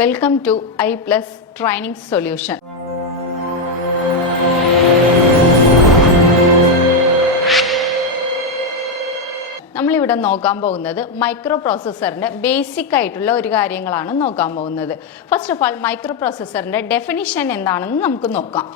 Welcome to I+ Training Solution. നമ്മളിവിടെ നോക്കാൻ പോകുന്നത് മൈക്രോ പ്രോസസ്സറിന്റെ ബേസിക് ആയിട്ടുള്ള ഒരു കാര്യങ്ങളാണ് നോക്കാൻ പോകുന്നത്. ഫസ്റ്റ് ഓഫ് ആൾ മൈക്രോ പ്രോസസ്സറിന്റെ ഡെഫിനിഷൻ എന്താണെന്ന് നമുക്ക് നോക്കാം.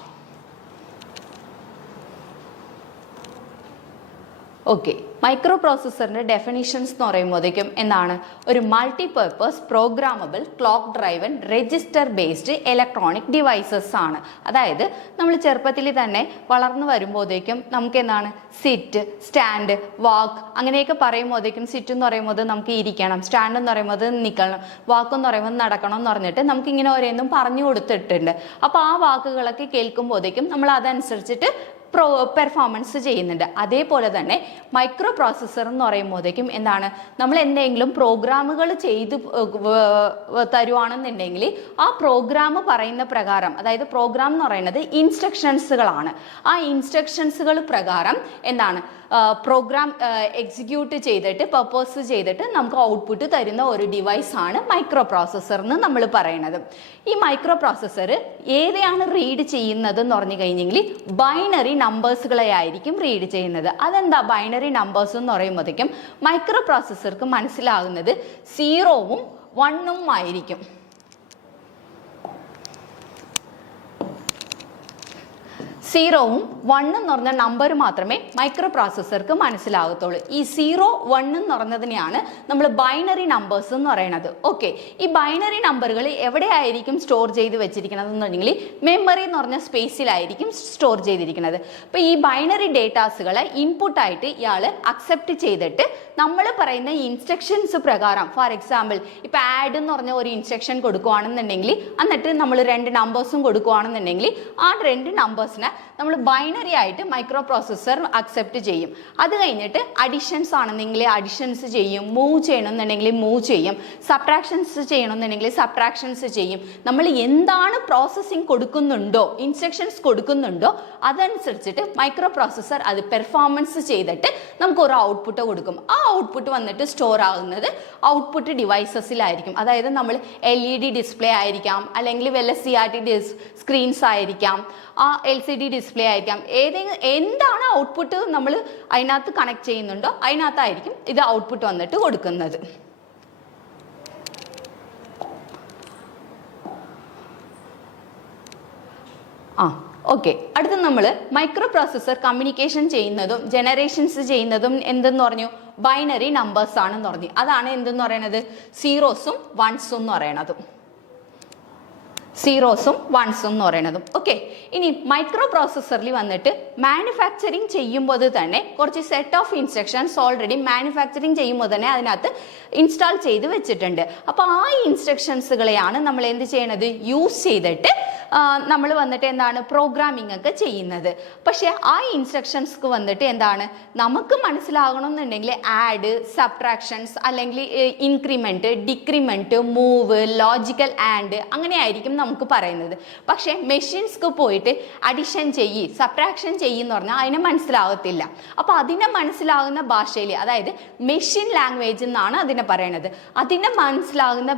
ഓക്കെ, മൈക്രോ പ്രോസസ്സറിന്റെ ഡെഫിനിഷൻസ് എന്ന് പറയുമ്പോഴത്തേക്കും എന്താണ്? ഒരു multipurpose programmable clock driven register based electronic devices ആണ്. അതായത് നമ്മൾ ചെറുപ്പത്തിൽ തന്നെ വളർന്നു വരുമ്പോഴത്തേക്കും നമുക്ക് എന്താണ് സിറ്റ്, സ്റ്റാൻഡ്, വാക്ക് അങ്ങനെയൊക്കെ പറയുമ്പോഴത്തേക്കും സിറ്റ് എന്ന് പറയുമ്പോൾ നമുക്ക് ഇരിക്കണം, സ്റ്റാൻഡ് എന്ന് പറയുമ്പോൾ നിൽക്കണം, വാക്ക് എന്ന് പറയുമ്പോൾ നടക്കണം എന്ന് പറഞ്ഞിട്ട് നമുക്ക് ഇങ്ങനെ ഓരോന്നും പറഞ്ഞു കൊടുത്തിട്ടുണ്ട്. അപ്പോൾ ആ വാക്കുകളൊക്കെ കേൾക്കുമ്പോഴത്തേക്കും നമ്മൾ അതനുസരിച്ചിട്ട് പെർഫോമൻസ് ചെയ്യുന്നുണ്ട്. അതേപോലെ തന്നെ മൈക്രോ പ്രോസസ്സർ എന്ന് പറയുമ്പോഴത്തേക്കും എന്താണ്? നമ്മൾ എന്തെങ്കിലും പ്രോഗ്രാമുകൾ ചെയ്ത് തരുവാണെന്നുണ്ടെങ്കിൽ ആ പ്രോഗ്രാം പറയുന്ന പ്രകാരം, അതായത് പ്രോഗ്രാം എന്ന് പറയുന്നത് ഇൻസ്ട്രക്ഷൻസുകളാണ്. ആ ഇൻസ്ട്രക്ഷൻസുകൾ പ്രകാരം എന്താണ് പ്രോഗ്രാം എക്സിക്യൂട്ട് ചെയ്തിട്ട് പർപ്പസ് ചെയ്തിട്ട് നമുക്ക് ഔട്ട്പുട്ട് തരുന്ന ഒരു ഡിവൈസ് ആണ് മൈക്രോ പ്രോസസ്സർ എന്ന് നമ്മൾ പറയുന്നത്. ഈ മൈക്രോ പ്രോസസ്സർ ഏതെയാണ് റീഡ് ചെയ്യുന്നത് എന്ന് പറഞ്ഞു കഴിഞ്ഞെങ്കിൽ ബൈനറി നമ്പേഴ്സുകളെ ആയിരിക്കും റീഡ് ചെയ്യുന്നത്. അതെന്താ ബൈനറി നമ്പേഴ്സ് എന്ന് പറയുമ്പോഴത്തേക്കും മൈക്രോ പ്രോസസ്സർക്ക് മനസ്സിലാകുന്നത് 0ഉം 1ഉം ആയിരിക്കും. 0ഉം 1 എന്ന് പറഞ്ഞ നമ്പർ മാത്രമേ മൈക്രോ പ്രോസസ്സർക്ക് മനസ്സിലാകത്തുള്ളൂ. ഈ 0, 1 എന്ന് പറഞ്ഞതിനെയാണ് നമ്മൾ ബൈനറി നമ്പേഴ്സ് എന്ന് പറയുന്നത്. ഓക്കെ, ഈ ബൈനറി നമ്പറുകൾ എവിടെയായിരിക്കും സ്റ്റോർ ചെയ്ത് വെച്ചിരിക്കുന്നത് എന്നുണ്ടെങ്കിൽ മെമ്മറി എന്ന് പറഞ്ഞ സ്പേസിലായിരിക്കും സ്റ്റോർ ചെയ്തിരിക്കുന്നത്. അപ്പോൾ ഈ ബൈനറി ഡേറ്റാസുകളെ ഇൻപുട്ടായിട്ട് ഇയാൾ അക്സെപ്റ്റ് ചെയ്തിട്ട് നമ്മൾ പറയുന്ന ഇൻസ്ട്രക്ഷൻസ് പ്രകാരം, ഫോർ എക്സാമ്പിൾ ഇപ്പോൾ ആഡ് എന്ന് പറഞ്ഞ ഒരു ഇൻസ്ട്രക്ഷൻ കൊടുക്കുകയാണെന്നുണ്ടെങ്കിൽ എന്നിട്ട് നമ്മൾ 2 നമ്പേഴ്സും കൊടുക്കുകയാണെന്നുണ്ടെങ്കിൽ ആ 2 നമ്പേഴ്സിനെ നമ്മൾ ബൈനറി ആയിട്ട് മൈക്രോ പ്രോസസ്സർ അക്സെപ്റ്റ് ചെയ്യും. അത് കഴിഞ്ഞിട്ട് അഡിഷൻസ് ആണെന്നെങ്കിൽ അഡിഷൻസ് ചെയ്യും, മൂവ് ചെയ്യണമെന്നുണ്ടെങ്കിൽ മൂവ് ചെയ്യും, സബ്ട്രാക്ഷൻസ് ചെയ്യണമെന്നുണ്ടെങ്കിൽ സബ്ട്രാക്ഷൻസ് ചെയ്യും. നമ്മൾ എന്താണ് പ്രോസസ്സിങ് കൊടുക്കുന്നുണ്ടോ, ഇൻസ്ട്രക്ഷൻസ് കൊടുക്കുന്നുണ്ടോ അതനുസരിച്ചിട്ട് മൈക്രോ പ്രോസസ്സർ അത് പെർഫോമൻസ് ചെയ്തിട്ട് നമുക്ക് ഒരു ഔട്ട്പുട്ട് കൊടുക്കും. ആ ഔട്ട്പുട്ട് വന്നിട്ട് സ്റ്റോർ ആകുന്നത് ഔട്ട്പുട്ട് ഡിവൈസസിലായിരിക്കും. അതായത് നമ്മൾ LED ഡിസ്പ്ലേ ആയിരിക്കാം, അല്ലെങ്കിൽ വല്ല CRT സ്ക്രീൻസ് ആയിരിക്കാം, ആ LCD ഡിസ്പ്ലേ ആയിരിക്കാം. എന്താണ് ഔട്ട്പുട്ട് നമ്മൾ അതിനകത്ത് കണക്ട് ചെയ്യുന്നുണ്ടോ അതിനകത്തായിരിക്കും ഇത് ഔട്ട്പുട്ട് വന്നിട്ട് കൊടുക്കുന്നത്. ഓക്കെ, അടുത്ത നമ്മൾ മൈക്രോ പ്രോസസ്സർ കമ്മ്യൂണിക്കേഷൻ ചെയ്യുന്നതും ജനറേഷൻസ് ചെയ്യുന്നതും എന്തെന്ന് പറഞ്ഞു? ബൈനറി നമ്പേഴ്സ് ആണെന്ന് പറഞ്ഞു. അതാണ് എന്തെന്ന് പറയുന്നത്? 0സും 1സും എന്ന് പറയണതും. 0സും 1സും എന്ന് പറയുന്നതും. ഓക്കെ, ഇനി മൈക്രോ പ്രോസസ്സറിൽ വന്നിട്ട് മാനുഫാക്ചറിങ് ചെയ്യുമ്പോൾ തന്നെ കുറച്ച് set of instructions already manufacturing ചെയ്യുമ്പോൾ തന്നെ അതിനകത്ത് ഇൻസ്റ്റാൾ ചെയ്ത് വെച്ചിട്ടുണ്ട്. അപ്പോൾ ആ ഇൻസ്ട്രക്ഷൻസുകളെയാണ് നമ്മൾ എന്ത് ചെയ്യണത്? യൂസ് ചെയ്തിട്ട് നമ്മൾ വന്നിട്ട് എന്താണ് പ്രോഗ്രാമിംഗ് ഒക്കെ ചെയ്യുന്നത്. പക്ഷേ ആ ഇൻസ്ട്രക്ഷൻസ്ക്ക് വന്നിട്ട് എന്താണ് നമുക്ക് മനസ്സിലാകണമെന്നുണ്ടെങ്കിൽ ആഡ്, സബ്ട്രാക്ഷൻസ്, അല്ലെങ്കിൽ increment, decrement, move, logical and അങ്ങനെയായിരിക്കും നമുക്ക് പറയുന്നത്. പക്ഷേ മെഷീൻസ്ക്ക് പോയിട്ട് അഡിഷൻ ചെയ്യ്, സബ്ട്രാക്ഷൻ ചെയ്യുമെന്ന് പറഞ്ഞാൽ അതിനെ മനസ്സിലാകത്തില്ല. അപ്പോൾ അതിനെ മനസ്സിലാകുന്ന ഭാഷയിൽ, അതായത് മെഷീൻ ലാംഗ്വേജ് എന്നാണ് അതിനെ പറയുന്നത്, അതിനെ മനസ്സിലാകുന്ന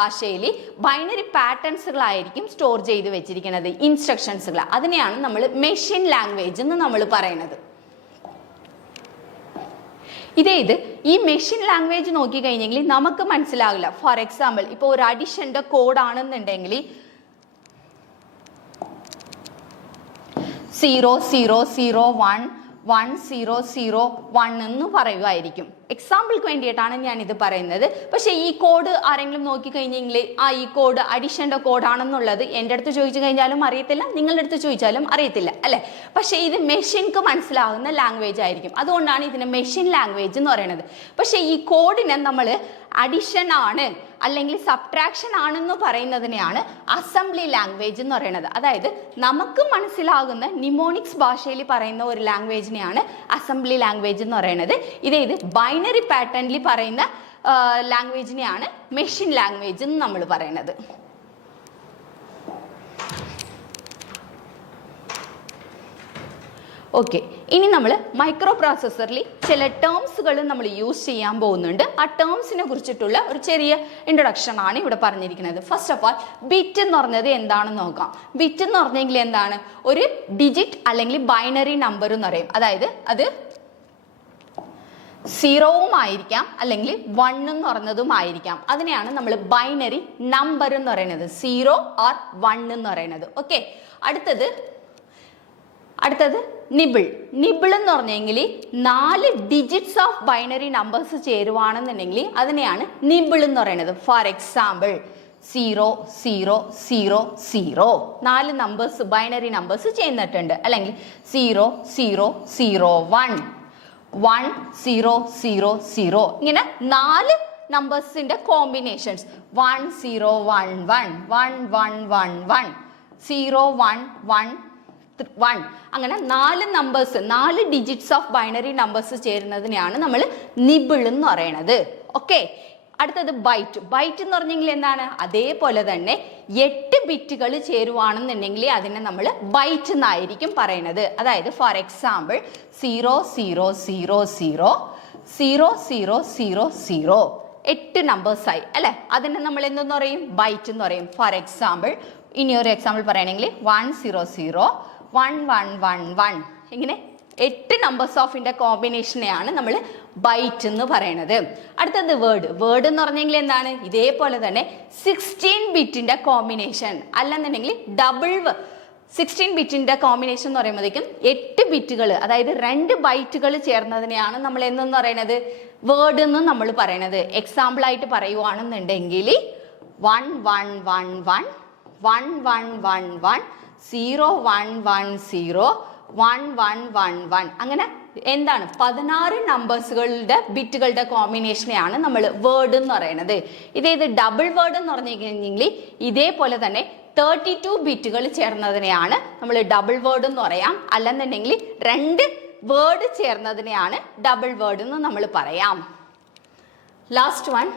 ഭാഷയിൽ ബൈനറി പാറ്റേൺസുകളായിരിക്കും സ്റ്റോർ ചെയ്ത് വെച്ചിരിക്കുന്നത്, ഇൻസ്ട്രക്ഷൻസുകൾ. അതിനെയാണ് നമ്മൾ മെഷീൻ ലാംഗ്വേജ് എന്ന് നമ്മൾ പറയുന്നത്. ഇത് ഈ മെഷീൻ ലാംഗ്വേജ് നോക്കി കഴിഞ്ഞെങ്കിൽ നമുക്ക് മനസ്സിലാകില്ല. ഫോർ എക്സാമ്പിൾ ഇപ്പോൾ ഒരു അഡിഷന്റെ കോഡ് ആണെന്നുണ്ടെങ്കിൽ 000110001 എന്ന് പറയുമായിരിക്കും. എക്സാമ്പിൾക്ക് വേണ്ടിയിട്ടാണ് ഞാൻ ഇത് പറയുന്നത്. പക്ഷേ ഈ കോഡ് ആരെങ്കിലും നോക്കി കഴിഞ്ഞെങ്കിൽ ഈ കോഡ് അഡിഷന്റെ കോഡാണെന്നുള്ളത് എൻ്റെ അടുത്ത് ചോദിച്ചു കഴിഞ്ഞാലും അറിയത്തില്ല, നിങ്ങളുടെ അടുത്ത് ചോദിച്ചാലും അറിയത്തില്ല, അല്ലേ? പക്ഷേ ഇത് മെഷീൻക്ക് മനസ്സിലാകുന്ന ലാംഗ്വേജ് ആയിരിക്കും. അതുകൊണ്ടാണ് ഇതിനെ മെഷീൻ ലാംഗ്വേജ് എന്ന് പറയുന്നത്. പക്ഷേ ഈ കോഡിനെ നമ്മൾ അഡിഷൻ ആണ് അല്ലെങ്കിൽ സബ്ട്രാക്ഷൻ ആണെന്ന് പറയുന്നതിനെയാണ് അസംബ്ലി ലാംഗ്വേജ് എന്ന് പറയുന്നത്. അതായത് നമുക്ക് മനസ്സിലാകുന്ന നിമോണിക്സ് ഭാഷയിൽ പറയുന്ന ഒരു ലാംഗ്വേജിനെയാണ് അസംബ്ലി ലാംഗ്വേജ് എന്ന് പറയുന്നത്. ഇത് ബൈനറി പാറ്റേണിൽ പറയുന്ന ലാംഗ്വേജിനെയാണ് മെഷീൻ ലാംഗ്വേജ് എന്ന് നമ്മൾ പറയുന്നത്. ഓക്കെ, ഇനി നമ്മൾ മൈക്രോ പ്രോസസ്സറിൽ ചില ടേംസുകൾ നമ്മൾ യൂസ് ചെയ്യാൻ പോകുന്നുണ്ട്. ആ ടേംസിനെ കുറിച്ചിട്ടുള്ള ഒരു ചെറിയ ഇൻട്രൊഡക്ഷൻ ആണ് ഇവിടെ പറഞ്ഞിരിക്കുന്നത്. ഫസ്റ്റ് ഓഫ് ഓൾ ബിറ്റ് എന്ന് പറഞ്ഞത് എന്താണെന്ന് നോക്കാം. ബിറ്റ് എന്ന് പറഞ്ഞെങ്കിൽ എന്താണ്? ഒരു ഡിജിറ്റ് അല്ലെങ്കിൽ ബൈനറി നമ്പർ എന്ന് പറയും. അതായത് അത് സീറോവും ആയിരിക്കാം അല്ലെങ്കിൽ 1 എന്ന് പറഞ്ഞതുമായിരിക്കാം. അതിനെയാണ് നമ്മൾ ബൈനറി നമ്പർ എന്ന് പറയുന്നത്, 0 or 1 എന്ന് പറയുന്നത്. ഓക്കെ, അടുത്തത് നിബിൾ. നിബിൾ എന്ന് പറഞ്ഞെങ്കിൽ 4 ഡിജിറ്റ്സ് ഓഫ് ബൈനറി നമ്പേഴ്സ് ചേരുവാണെന്നുണ്ടെങ്കിൽ അതിനെയാണ് നിബിൾ എന്ന് പറയുന്നത്. For example 0 0 0 0 4 numbers binary numbers ചേർന്നിട്ടുണ്ട്. അല്ലെങ്കിൽ 0 0 0 1 1 0 0 0 ഇങ്ങനെ 4 നമ്പേഴ്സിന്റെ കോമ്പിനേഷൻസ് 1 0 1 1 1 1 1 1 0 1 1 1 അങ്ങനെ 4 numbers 4 digits of binary numbers ചേരുന്നതിനെയാണ് നമ്മൾ നിബിൾ എന്ന് പറയുന്നത്. ഓക്കെ, അടുത്തത് ബൈറ്റ്. ബൈറ്റ് എന്ന് പറഞ്ഞെങ്കിൽ എന്താണ്? അതേപോലെ തന്നെ 8 ബിറ്റുകൾ ചേരുവാണെന്നുണ്ടെങ്കിൽ അതിനെ നമ്മൾ ബൈറ്റ് എന്നായിരിക്കും പറയുന്നത്. അതായത് ഫോർ എക്സാമ്പിൾ 0 0 0 0 0 0 0 0 8 നമ്പേഴ്സായി അല്ലെ, അതിനെ നമ്മൾ എന്തെന്ന് പറയും? ബൈറ്റ് എന്ന് പറയും. ഫോർ എക്സാമ്പിൾ ഇനി ഒരു എക്സാമ്പിൾ പറയുകയാണെങ്കിൽ 1 0 0 1 1 1 1 ഇങ്ങനെ 8 നമ്പേഴ്സ് ഓഫിന്റെ കോമ്പിനേഷനെയാണ് നമ്മൾ ബൈറ്റ് എന്ന് പറയുന്നത്. അടുത്തത് വേർഡ്. വേർഡ് എന്ന് പറഞ്ഞെങ്കിൽ എന്താണ്? ഇതേപോലെ തന്നെ 16 ബിറ്റിന്റെ കോമ്പിനേഷൻ അല്ലെന്നുണ്ടെങ്കിൽ 16 ബിറ്റിന്റെ കോമ്പിനേഷൻ എന്ന് പറയുമ്പോഴേക്കും 8 ബിറ്റുകൾ അതായത് 2 ബൈറ്റുകൾ ചേർന്നതിനെയാണ് നമ്മൾ എന്തെന്ന് പറയുന്നത്? വേർഡ് എന്ന് നമ്മൾ പറയുന്നത്. എക്സാമ്പിൾ ആയിട്ട് പറയുവാണെന്നുണ്ടെങ്കിൽ 1 1 1 1 1 1 1 1 0 1 1 0 1 1 1 1 അങ്ങനെ എന്താണ്? 16 നമ്പേഴ്സുകളുടെ ബിറ്റുകളുടെ കോമ്പിനേഷനെയാണ് നമ്മൾ വേർഡ് എന്ന് പറയുന്നത്. ഇത് ഡബിൾ വേർഡ് എന്ന് പറഞ്ഞു കഴിഞ്ഞെങ്കിൽ ഇതേപോലെ തന്നെ 32 ബിറ്റുകൾ ചേർന്നതിനെയാണ് നമ്മൾ ഡബിൾ വേർഡ് എന്ന് പറയാം. അല്ലെന്നുണ്ടെങ്കിൽ 2 വേർഡ് ചേർന്നതിനെയാണ് ഡബിൾ വേർഡ് എന്ന് നമ്മൾ പറയാം. Last one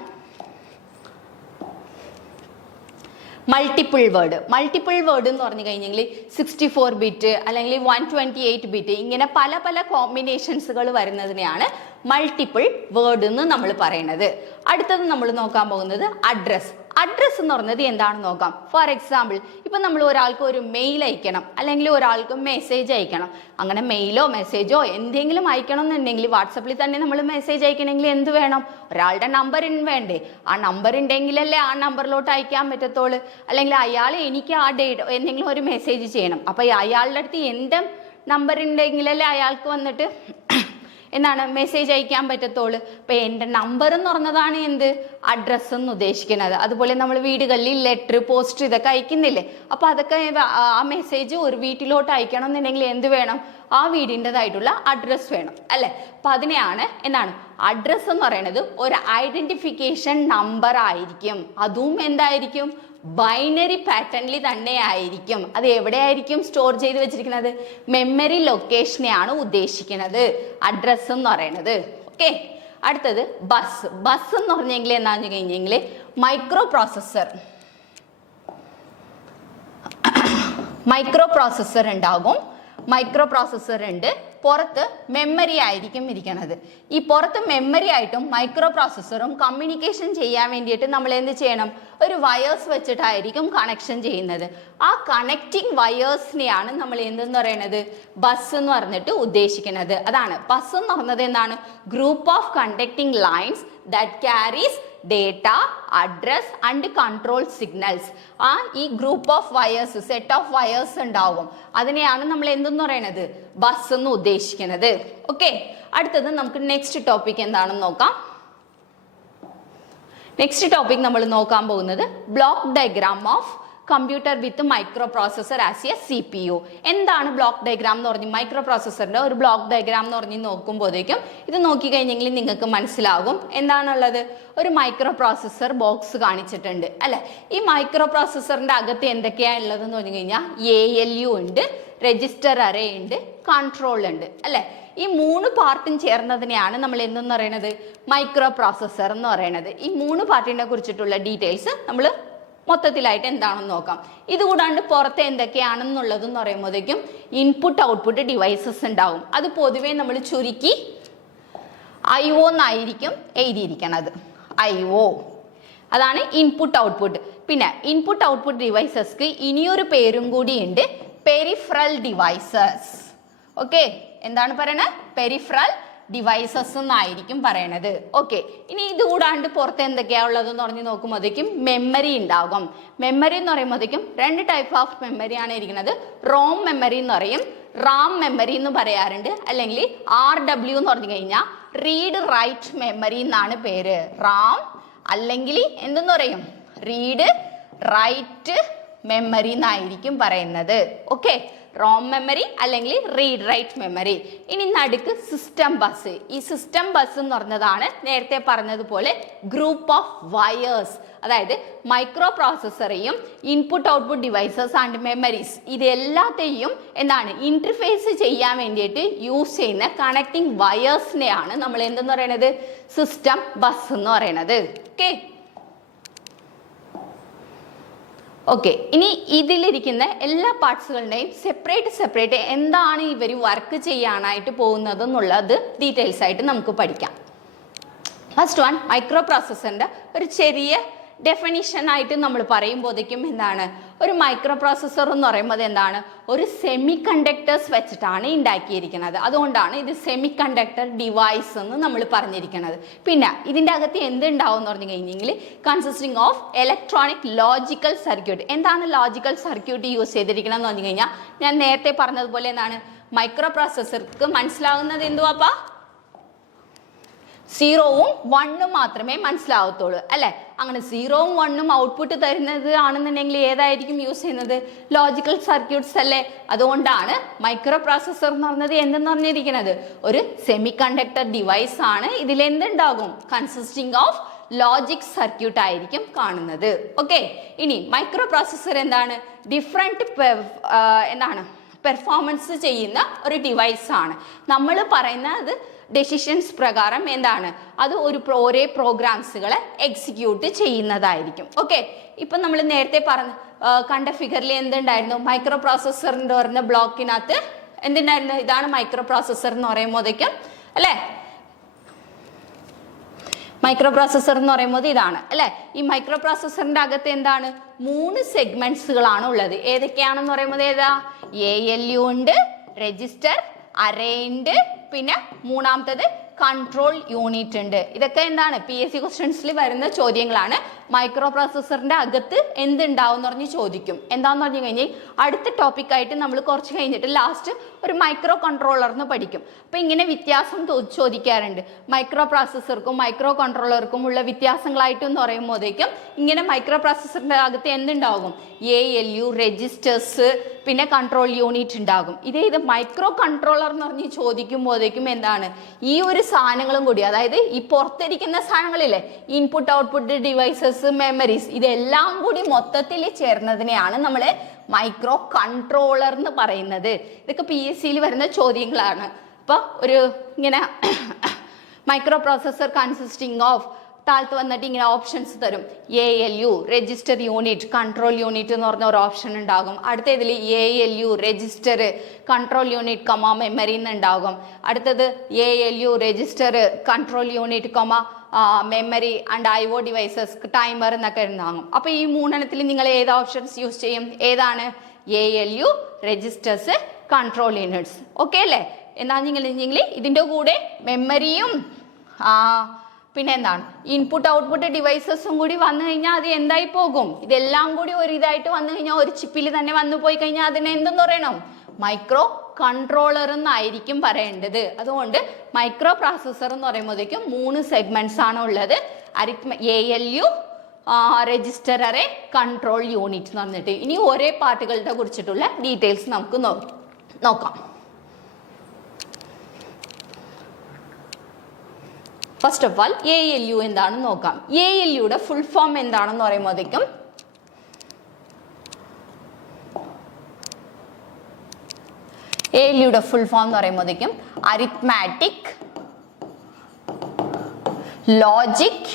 multiple word. Multiple word എന്ന് പറഞ്ഞു കഴിഞ്ഞെങ്കിൽ 64 ബിറ്റ് അല്ലെങ്കിൽ 128 ബിറ്റ് ഇങ്ങനെ പല പല കോമ്പിനേഷൻസുകൾ വരുന്നതിനെയാണ് മൾട്ടിപ്പിൾ വേർഡ് എന്ന് നമ്മൾ പറയുന്നത്. അടുത്തത് നമ്മൾ നോക്കാൻ പോകുന്നത് അഡ്രസ്. അഡ്രസ് എന്ന് പറഞ്ഞത് എന്താണെന്ന് നോക്കാം. ഫോർ എക്സാമ്പിൾ ഇപ്പൊ നമ്മൾ ഒരാൾക്ക് ഒരു മെയിൽ അയക്കണം അല്ലെങ്കിൽ ഒരാൾക്ക് മെസ്സേജ് അയക്കണം. അങ്ങനെ മെയിലോ മെസ്സേജോ എന്തെങ്കിലും അയക്കണം എന്നുണ്ടെങ്കിൽ വാട്സപ്പിൽ തന്നെ നമ്മൾ മെസ്സേജ് അയക്കണമെങ്കിൽ എന്ത് വേണം? ഒരാളുടെ നമ്പർ വേണ്ടേ? ആ നമ്പർ ഉണ്ടെങ്കിലല്ലേ ആ നമ്പറിലോട്ട് അയക്കാൻ പറ്റത്തുള്ളൂ. അല്ലെങ്കിൽ അയാൾ എനിക്ക് ആ ഡേറ്റ് എന്തെങ്കിലും ഒരു മെസ്സേജ് ചെയ്യണം. അപ്പൊ അയാളുടെ അടുത്ത് എൻ്റെ നമ്പർ ഉണ്ടെങ്കിലല്ലേ അയാൾക്ക് വന്നിട്ട് എന്താണ് മെസ്സേജ് അയക്കാൻ പറ്റത്തുള്ളൂ. അപ്പൊ എൻ്റെ നമ്പർ എന്ന് പറഞ്ഞതാണ് എന്ത്? അഡ്രസ്സ് എന്ന് ഉദ്ദേശിക്കുന്നത്. അതുപോലെ നമ്മൾ വീടുകളിൽ ലെറ്റർ പോസ്റ്റ് ഇതൊക്കെ അയക്കുന്നില്ലേ? അപ്പൊ അതൊക്കെ ആ മെസ്സേജ് ഒരു വീട്ടിലോട്ട് അയക്കണം എന്നുണ്ടെങ്കിൽ എന്ത് വേണം? ആ വീടിൻ്റെതായിട്ടുള്ള അഡ്രസ്സ് വേണം അല്ലെ? അപ്പൊ അതിനെയാണ് എന്താണ് അഡ്രസ്സ് എന്ന് പറയുന്നത്. ഒരു ഐഡന്റിഫിക്കേഷൻ നമ്പർ ആയിരിക്കും. അതും എന്തായിരിക്കും? ബൈനറി പാറ്റേണിൽ തന്നെ ആയിരിക്കും. അത് എവിടെയായിരിക്കും സ്റ്റോർ ചെയ്ത് വെച്ചിരിക്കുന്നത്? മെമ്മറി ലൊക്കേഷനെയാണ് ഉദ്ദേശിക്കുന്നത് അഡ്രസ്സ് എന്ന് പറയുന്നത്. ഓക്കെ, അടുത്തത് ബസ്. ബസ് എന്ന് പറഞ്ഞെങ്കിൽ എന്താണെന്ന് കഴിഞ്ഞെങ്കിൽ മൈക്രോ പ്രോസസ്സർ ഉണ്ടാകും. മൈക്രോ പ്രോസസ്സർ ഉണ്ട്, പുറത്ത് മെമ്മറി ആയിരിക്കും ഇരിക്കുന്നത്. ഈ പുറത്ത് മെമ്മറി ആയിട്ടും മൈക്രോ പ്രോസസ്സറും കമ്മ്യൂണിക്കേഷൻ ചെയ്യാൻ വേണ്ടിയിട്ട് നമ്മൾ എന്ത് ചെയ്യണം? ഒരു വയേഴ്സ് വെച്ചിട്ടായിരിക്കും കണക്ഷൻ ചെയ്യുന്നത്. ആ കണക്റ്റിംഗ് വയേഴ്സിനെയാണ് നമ്മൾ എന്തെന്ന് പറയുന്നത്? ബസ് എന്ന് പറഞ്ഞിട്ട് ഉദ്ദേശിക്കുന്നത്. അതാണ് ബസ് എന്ന് പറഞ്ഞത്. എന്താണ്? Group of conducting lines that carries data, address and control signals. ഈ group of wires, set of wires ഉണ്ടാവും. അതിനെയാണ് നമ്മൾ എന്തെന്ന് പറയുന്നത്? ബസ് എന്ന് ഉദ്ദേശിക്കുന്നത്. ഓക്കെ, അടുത്തത് നമുക്ക് നെക്സ്റ്റ് ടോപ്പിക് എന്താണെന്ന് നോക്കാം. നെക്സ്റ്റ് ടോപ്പിക് നമ്മൾ നോക്കാൻ പോകുന്നത് block diagram of computer with micro processor as A CPU. എന്താണ് ബ്ലോക്ക് ഡയഗ്രാം എന്ന് പറഞ്ഞ് മൈക്രോ പ്രോസസറിന്റെ ഒരു ബ്ലോക്ക് ഡയഗ്രാം എന്ന് പറഞ്ഞ് നോക്കുമ്പോഴേക്കും ഇത് നോക്കിക്കഴിഞ്ഞെങ്കിൽ നിങ്ങൾക്ക് മനസ്സിലാകും എന്താണുള്ളത്. ഒരു മൈക്രോ പ്രോസസർ ബോക്സ് കാണിച്ചിട്ടുണ്ട് അല്ലെ? ഈ മൈക്രോ പ്രോസസറിന്റെ അകത്ത് എന്തൊക്കെയാ ഉള്ളതെന്ന് പറഞ്ഞു കഴിഞ്ഞാൽ ALU ഉണ്ട്, രജിസ്റ്റർ അറേ ഉണ്ട്, കൺട്രോൾ ഉണ്ട് അല്ലെ? ഈ 3 പാർട്ടും ചേർന്നതിനെയാണ് നമ്മൾ എന്തെന്ന് പറയുന്നത്? മൈക്രോ പ്രോസസർ എന്ന് പറയുന്നത്. ഈ 3 പാർട്ടിനെ കുറിച്ചിട്ടുള്ള ഡീറ്റെയിൽസ് നമ്മൾ മൊത്തത്തിലായിട്ട് എന്താണെന്ന് നോക്കാം. ഇതുകൂടാണ്ട് പുറത്ത് എന്തൊക്കെയാണെന്നുള്ളതെന്ന് പറയുമ്പോഴത്തേക്കും ഇൻപുട്ട് ഔട്ട്പുട്ട് ഡിവൈസസ് ഉണ്ടാവും. അത് പൊതുവേ നമ്മൾ ചുരുക്കി IO എന്നായിരിക്കും എഴുതിയിരിക്കണത്. IO അതാണ് ഇൻപുട്ട് ഔട്ട്പുട്ട്. പിന്നെ ഇൻപുട്ട് ഔട്ട്പുട്ട് ഡിവൈസസ്ക്ക് ഇനിയൊരു പേരും കൂടിയുണ്ട്, പെരിഫറൽ ഡിവൈസസ്. ഓക്കെ, എന്താണ് പറയണത്? പെരിഫറൽ ഡിവൈസസ് എന്നായിരിക്കും പറയണത്. ഓക്കെ, ഇനി ഇത് കൂടാണ്ട് പുറത്ത് എന്തൊക്കെയാ ഉള്ളതെന്ന് പറഞ്ഞ് നോക്കുമ്പോഴത്തേക്കും മെമ്മറി ഉണ്ടാകും. മെമ്മറി എന്ന് പറയുമ്പോഴത്തേക്കും 2 ടൈപ്പ് ഓഫ് മെമ്മറിയാണ് ഇരിക്കുന്നത്. റോം മെമ്മറി എന്ന് പറയും, റാം മെമ്മറി എന്ന് പറയാറുണ്ട്. അല്ലെങ്കിൽ RW എന്ന് പറഞ്ഞു കഴിഞ്ഞാൽ റീഡ് റൈറ്റ് മെമ്മറി എന്നാണ് പേര്. റാം അല്ലെങ്കിൽ എന്തെന്ന് പറയും? റീഡ് റൈറ്റ് മെമ്മറി എന്നായിരിക്കും പറയുന്നത്. ഓക്കെ, റോം മെമ്മറി അല്ലെങ്കിൽ റീഡ് റൈറ്റ് മെമ്മറി. ഇനി നടുക്ക് സിസ്റ്റം ബസ്. ഈ സിസ്റ്റം ബസ് എന്ന് പറഞ്ഞതാണ് നേരത്തെ പറഞ്ഞതുപോലെ ഗ്രൂപ്പ് ഓഫ് വയേഴ്സ്. അതായത് മൈക്രോ പ്രോസസ്സറെയും input output devices and memories ഇതെല്ലാത്തെയും എന്താണ് ഇന്റർഫേസ് ചെയ്യാൻ വേണ്ടിയിട്ട് യൂസ് ചെയ്യുന്ന കണക്റ്റിംഗ് വയേഴ്സിനെയാണ് നമ്മൾ എന്തെന്ന് പറയുന്നത്? സിസ്റ്റം ബസ് എന്ന് പറയുന്നത്. ഓക്കെ, ഇനി ഇതിലിരിക്കുന്ന എല്ലാ പാർട്സുകളുടെയും സെപ്പറേറ്റ് എന്താണ് ഇവർ വർക്ക് ചെയ്യാനായിട്ട് പോകുന്നത് എന്നുള്ളത് ഡീറ്റെയിൽസ് ആയിട്ട് നമുക്ക് പഠിക്കാം. ഫസ്റ്റ് വൺ, മൈക്രോ പ്രോസസ്സറിന്റെ ഒരു ചെറിയ ഡെഫിനിഷൻ ആയിട്ട് നമ്മൾ പറയുമ്പോഴേക്കും എന്താണ്? ഒരു മൈക്രോ പ്രോസസ്സർ എന്ന് പറയുമ്പോൾ എന്താണ്? ഒരു സെമി കണ്ടക്ടേഴ്സ് വെച്ചിട്ടാണ് ഉണ്ടാക്കിയിരിക്കുന്നത്. അതുകൊണ്ടാണ് ഇത് സെമി കണ്ടക്ടർ ഡിവൈസ് എന്ന് നമ്മൾ പറഞ്ഞിരിക്കുന്നത്. പിന്നെ ഇതിൻ്റെ അകത്ത് എന്തുണ്ടാവും എന്ന് പറഞ്ഞു കഴിഞ്ഞെങ്കിൽ consisting of electronic logical circuit. എന്താണ് ലോജിക്കൽ സർക്യൂട്ട് യൂസ് ചെയ്തിരിക്കണം എന്ന് പറഞ്ഞു കഴിഞ്ഞാൽ ഞാൻ നേരത്തെ പറഞ്ഞതുപോലെ എന്താണ്? മൈക്രോ പ്രോസസ്സർക്ക് മനസ്സിലാവുന്നത് എന്തുവാപ്പാ? 0ഉം 1ഉം മാത്രമേ മനസ്സിലാവത്തുള്ളൂ അല്ലെ? അങ്ങനെ 0ഉം 1ഉം ഔട്ട്പുട്ട് തരുന്നത് ആണെന്നുണ്ടെങ്കിൽ ഏതായിരിക്കും യൂസ് ചെയ്യുന്നത്? ലോജിക്കൽ സർക്യൂട്ട്സ് അല്ലേ? അതുകൊണ്ടാണ് മൈക്രോ പ്രോസസ്സർ എന്ന് പറഞ്ഞത് എന്തെന്ന് പറഞ്ഞിരിക്കുന്നത്? ഒരു സെമി കണ്ടക്ടർ ഡിവൈസ് ആണ്. ഇതിൽ എന്തുണ്ടാകും? കൺസിസ്റ്റിംഗ് ഓഫ് ലോജിക് സർക്യൂട്ട് ആയിരിക്കും കാണുന്നത്. ഓക്കെ, ഇനി മൈക്രോ പ്രോസസ്സർ എന്താണ്? ഡിഫറെന്റ് എന്താണ് പെർഫോമൻസ് ചെയ്യുന്ന ഒരു ഡിവൈസ് ആണ്. നമ്മൾ പറയുന്നത് ഡെസിഷൻസ് പ്രകാരം എന്താണ്? അത് ഒരേ പ്രോഗ്രാംസുകളെ എക്സിക്യൂട്ട് ചെയ്യുന്നതായിരിക്കും. ഓക്കെ, ഇപ്പം നമ്മൾ നേരത്തെ കണ്ട ഫിഗറിൽ എന്തുണ്ടായിരുന്നു? മൈക്രോ പ്രോസസ്സറിൻ്റെ പറഞ്ഞ ബ്ലോക്കിനകത്ത് എന്തുണ്ടായിരുന്നു? ഇതാണ് മൈക്രോ പ്രോസസ്സർ എന്ന് പറയുമ്പോഴേക്കും അല്ലേ? മൈക്രോ പ്രോസസ്സർ എന്ന് പറയുമ്പോൾ ഇതാണ് അല്ലെ? ഈ മൈക്രോ പ്രോസസ്സറിന്റെ അകത്ത് എന്താണ്? 3 സെഗ്മെന്റ്സുകളാണ് ഉള്ളത്. ഏതൊക്കെയാണെന്ന് പറയുമ്പോൾ ഏതാ? ALU ഉണ്ട്, രജിസ്റ്റർ, അറേ ഉണ്ട്, പിന്നെ മൂന്നാമത്തത് കൺട്രോൾ യൂണിറ്റ് ഉണ്ട്. ഇതൊക്കെ എന്താണ്? PSC ക്വസ്റ്റ്യൻസിൽ വരുന്ന ചോദ്യങ്ങളാണ്. മൈക്രോ പ്രോസസ്സറിന്റെ അകത്ത് എന്തുണ്ടാവും എന്ന് പറഞ്ഞ് ചോദിക്കും. എന്താന്ന് പറഞ്ഞു കഴിഞ്ഞാൽ അടുത്ത ടോപ്പിക്കായിട്ട് നമ്മൾ കുറച്ച് കഴിഞ്ഞിട്ട് ലാസ്റ്റ് ഒരു മൈക്രോ കൺട്രോളർന്ന് പഠിക്കും. അപ്പൊ ഇങ്ങനെ വ്യത്യാസം ചോദിക്കാറുണ്ട്. മൈക്രോ പ്രോസസ്സർക്കും മൈക്രോ കൺട്രോളർക്കും ഉള്ള വ്യത്യാസങ്ങളായിട്ട് എന്ന് പറയുമ്പോഴേക്കും ഇങ്ങനെ മൈക്രോ പ്രോസസ്സറിന്റെ അകത്ത് എന്തുണ്ടാകും? ALU, രജിസ്റ്റേഴ്സ്, പിന്നെ കൺട്രോൾ യൂണിറ്റ് ഉണ്ടാകും. ഇത് മൈക്രോ കൺട്രോളർ എന്ന് പറഞ്ഞ് ചോദിക്കുമ്പോഴേക്കും എന്താണ്? ഈ ഒരു സാധനങ്ങളും കൂടി, അതായത് ഈ പുറത്തിരിക്കുന്ന സാധനങ്ങളില്ലേ, ഇൻപുട്ട് ഔട്ട്പുട്ട് ഡിവൈസസ്, മെമ്മറീസ്, ഇതെല്ലാം കൂടി മൊത്തത്തിൽ ചേർന്നതിനെയാണ് നമ്മൾ മൈക്രോ കൺട്രോളർ എന്ന് പറയുന്നത്. ഇതൊക്കെ PSCയിൽ വരുന്ന ചോദ്യങ്ങളാണ്. അപ്പൊ ഒരു ഇങ്ങനെ മൈക്രോ പ്രോസസ്സർ കൺസിസ്റ്റിംഗ് ഓഫ് താഴത്ത് വന്നിട്ട് ഇങ്ങനെ ഓപ്ഷൻസ് തരും. ALU, register unit, control unit എന്ന് പറഞ്ഞ ഒരു ഓപ്ഷൻ ഉണ്ടാകും. അടുത്ത ഇതിൽ ALU, register, control unit, memory എന്ന് ഉണ്ടാകും. അടുത്തത് ALU, register, control unit, memory and IO devices, timer എന്നൊക്കെ ഉണ്ടാകും. അപ്പൊ ഈ 3 നിങ്ങൾ ഏത് ഓപ്ഷൻസ് യൂസ് ചെയ്യും? ഏതാണ്? ALU, registers, control units. Okay അല്ലേ? എന്താണെന്നെങ്കിൽ ഇതിൻ്റെ കൂടെ മെമ്മറിയും പിന്നെ എന്താണ് ഇൻപുട്ട് ഔട്ട്പുട്ട് ഡിവൈസസും കൂടി വന്നു കഴിഞ്ഞാൽ അത് എന്തായി പോകും? ഇതെല്ലാം കൂടി ഒരു ഇതായിട്ട് വന്നു കഴിഞ്ഞാൽ ഒരു ചിപ്പിൽ തന്നെ വന്നു പോയി കഴിഞ്ഞാൽ അതിനെ എന്തെന്ന് പറയണം? മൈക്രോ കൺട്രോളർ എന്നായിരിക്കും പറയേണ്ടത്. അതുകൊണ്ട് മൈക്രോ പ്രോസസ്സർ എന്ന് പറയുമ്പോഴേക്കും 3 സെഗ്മെന്റ്സ് ആണ് ഉള്ളത്. ALU, register, array, control unit എന്ന് പറഞ്ഞിട്ട്. ഇനി ഒരേ പാർട്ടുകളുടെ കുറിച്ചിട്ടുള്ള ഡീറ്റെയിൽസ് നമുക്ക് നോക്കാം. ഫസ്റ്റ് ഓഫ് ആൾ ALU എന്താണെന്ന് നോക്കാം. ALUയുടെ ഫുൾ ഫോം എന്താണെന്ന് പറയുമ്പോഴേക്കും ALUയുടെ ഫുൾ ഫോം എന്ന് പറയുമ്പോഴേക്കും അരിത്മാറ്റിക് ലോജിക്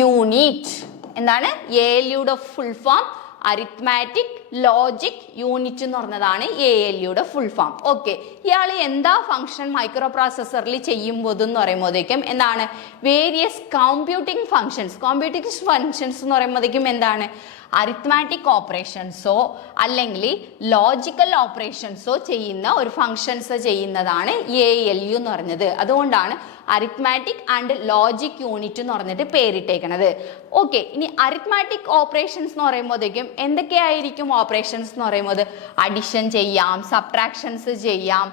യൂണിറ്റ് എന്താണ് ALUയുടെ full form? Arithmetic logic unit എന്ന് പറഞ്ഞതാണ് ALUയുടെ ഫുൾ ഫോം. ഓക്കെ, ഇയാൾ എന്താ ഫംഗ്ഷൻ മൈക്രോ പ്രോസസ്സറിൽ ചെയ്യുമ്പോൾ എന്ന് പറയുമ്പോഴത്തേക്കും എന്താണ് വേരിയസ് കമ്പ്യൂട്ടിംഗ് ഫങ്ഷൻസ് എന്ന് പറയുമ്പോഴത്തേക്കും എന്താണ് അരിത്മാറ്റിക് ഓപ്പറേഷൻസോ അല്ലെങ്കിൽ ലോജിക്കൽ ഓപ്പറേഷൻസോ ചെയ്യുന്ന ഒരു ഫങ്ഷൻസ് ചെയ്യുന്നതാണ് ALU എന്ന് പറഞ്ഞത്. അതുകൊണ്ടാണ് അരിത്മാറ്റിക് ആൻഡ് ലോജിക് യൂണിറ്റ് എന്ന് പറഞ്ഞിട്ട് പേരിട്ടേക്കണത്. ഓക്കെ, ഇനി അരിത്മാറ്റിക് ഓപ്പറേഷൻസ് എന്ന് പറയുമ്പോഴത്തേക്കും എന്തൊക്കെയായിരിക്കും ഓപ്പറേഷൻസ് എന്ന് പറയുമ്പോൾ? അഡിഷൻ ചെയ്യാം, സബ്ട്രാക്ഷൻസ് ചെയ്യാം,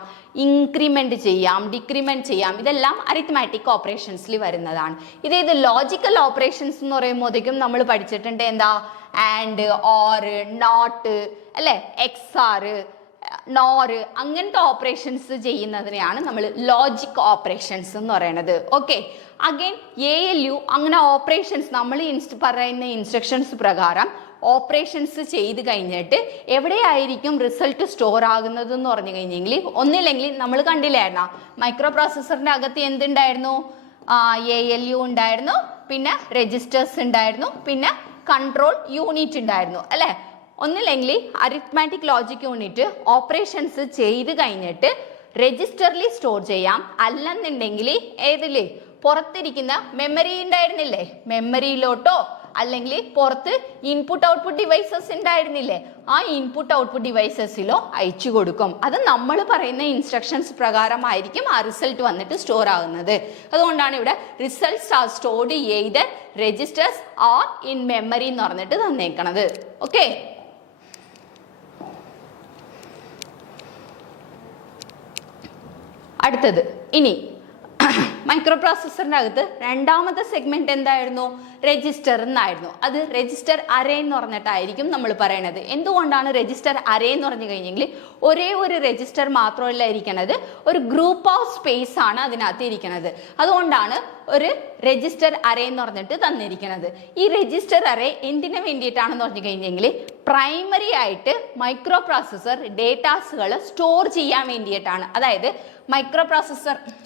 ഇൻക്രിമെന്റ് ചെയ്യാം, ഡിക്രിമെന്റ് ചെയ്യാം. ഇതെല്ലാം അരിത്മാറ്റിക് ഓപ്പറേഷൻസിൽ വരുന്നതാണ്. ഇത് ലോജിക്കൽ ഓപ്പറേഷൻസ് എന്ന് പറയുമ്പോഴത്തേക്കും നമ്മൾ പഠിച്ചിട്ടുണ്ട് എന്താ? ആൻഡ്, ഓർ, നോട്ട്, അല്ലെ, XOR, NOR, അങ്ങനത്തെ ഓപ്പറേഷൻസ് ചെയ്യുന്നതിനെയാണ് നമ്മൾ ലോജിക് ഓപ്പറേഷൻസ് എന്ന് പറയുന്നത്. ഓക്കെ, അഗൈൻ ALU അങ്ങനെ ഓപ്പറേഷൻസ് നമ്മൾ പറയുന്ന ഇൻസ്ട്രക്ഷൻസ് പ്രകാരം ഓപ്പറേഷൻസ് ചെയ്ത് കഴിഞ്ഞിട്ട് എവിടെയായിരിക്കും റിസൾട്ട് സ്റ്റോർ ആകുന്നത് എന്ന് പറഞ്ഞു കഴിഞ്ഞെങ്കിൽ ഒന്നില്ലെങ്കിൽ നമ്മൾ കണ്ടില്ലായിരുന്ന മൈക്രോ പ്രോസസ്സറിന്റെ അകത്ത് എന്തുണ്ടായിരുന്നു? ALU ഉണ്ടായിരുന്നു, പിന്നെ രജിസ്റ്റേഴ്സ് ഉണ്ടായിരുന്നു, പിന്നെ കൺട്രോൾ യൂണിറ്റ് ഉണ്ടായിരുന്നു, അല്ലെ? ഒന്നില്ലെങ്കിൽ അരിത്മാറ്റിക് ലോജിക് യൂണിറ്റ് ഓപ്പറേഷൻസ് ചെയ്ത് കഴിഞ്ഞിട്ട് രജിസ്റ്ററിൽ സ്റ്റോർ ചെയ്യാം, അല്ലെന്നുണ്ടെങ്കിൽ ഏതില് പുറത്തിരിക്കുന്ന മെമ്മറി ഉണ്ടായിരുന്നില്ലേ, മെമ്മറിയിലോട്ടോ അല്ലെങ്കിൽ പുറത്ത് ഇൻപുട്ട് ഔട്ട്പുട്ട് ഡിവൈസസ് ഉണ്ടായിരുന്നില്ലേ, ആ ഇൻപുട്ട് ഔട്ട്പുട്ട് ഡിവൈസസിലോ അയച്ചു കൊടുക്കും. അത് നമ്മൾ പറയുന്ന ഇൻസ്ട്രക്ഷൻസ് പ്രകാരമായിരിക്കും ആ റിസൾട്ട് വന്നിട്ട് സ്റ്റോർ ആകുന്നത്. അതുകൊണ്ടാണ് ഇവിടെ റിസൾട്ട്സ് ആർ സ്റ്റോർഡ് ചെയ്ത് രജിസ്റ്റേഴ്സ് ആർ ഇൻ മെമ്മറി എന്ന് പറഞ്ഞിട്ട് തന്നേക്കണത്. ഓക്കെ, അടുത്തത് ഇനി മൈക്രോ പ്രോസസ്സറിന്റെ അകത്ത് രണ്ടാമത്തെ സെഗ്മെന്റ് എന്തായിരുന്നു? രജിസ്റ്റർ എന്നായിരുന്നു. അത് രജിസ്റ്റർ അറേ എന്ന് പറഞ്ഞിട്ടായിരിക്കും നമ്മൾ പറയണത്. എന്തുകൊണ്ടാണ് രജിസ്റ്റർ അറേ എന്ന് പറഞ്ഞു കഴിഞ്ഞെങ്കിൽ ഒരേ ഒരു രജിസ്റ്റർ മാത്രമല്ല ഇരിക്കണത്, ഒരു ഗ്രൂപ്പ് ഓഫ് സ്പേസ് ആണ് അതിനകത്ത് ഇരിക്കുന്നത്. അതുകൊണ്ടാണ് ഒരു രജിസ്റ്റർ അറേ എന്ന് പറഞ്ഞിട്ട് തന്നിരിക്കുന്നത്. ഈ രജിസ്റ്റർ അറേ എന്തിനു വേണ്ടിയിട്ടാണെന്ന് പറഞ്ഞു കഴിഞ്ഞെങ്കിൽ പ്രൈമറി ആയിട്ട് മൈക്രോ പ്രോസസ്സർ ഡേറ്റാസുകൾ സ്റ്റോർ ചെയ്യാൻ വേണ്ടിയിട്ടാണ്. അതായത് മൈക്രോ പ്രോസസ്സറിന്റെ